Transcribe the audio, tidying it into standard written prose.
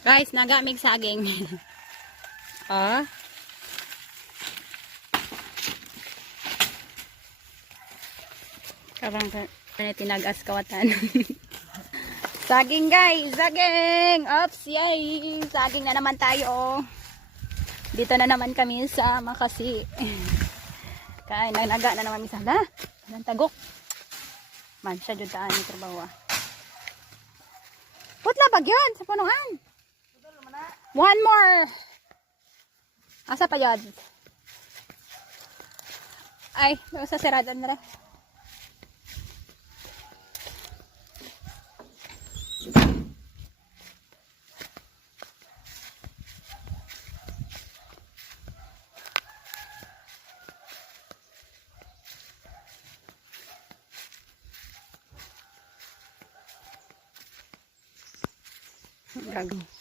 Guys, nagamig saging. Oh. Karang tinagas kawatan. Saging guys, saging. Oops, yay. Saging na naman tayo. Dito na naman kami sa Makasi. Kaya nagnaga na naman isa. Ha? Anong tagok? Man, siya dyan taan yung trabaho. Putla bag yun sa punuan. One more. Asa pa yun? Ay, sa siradan na. Gago.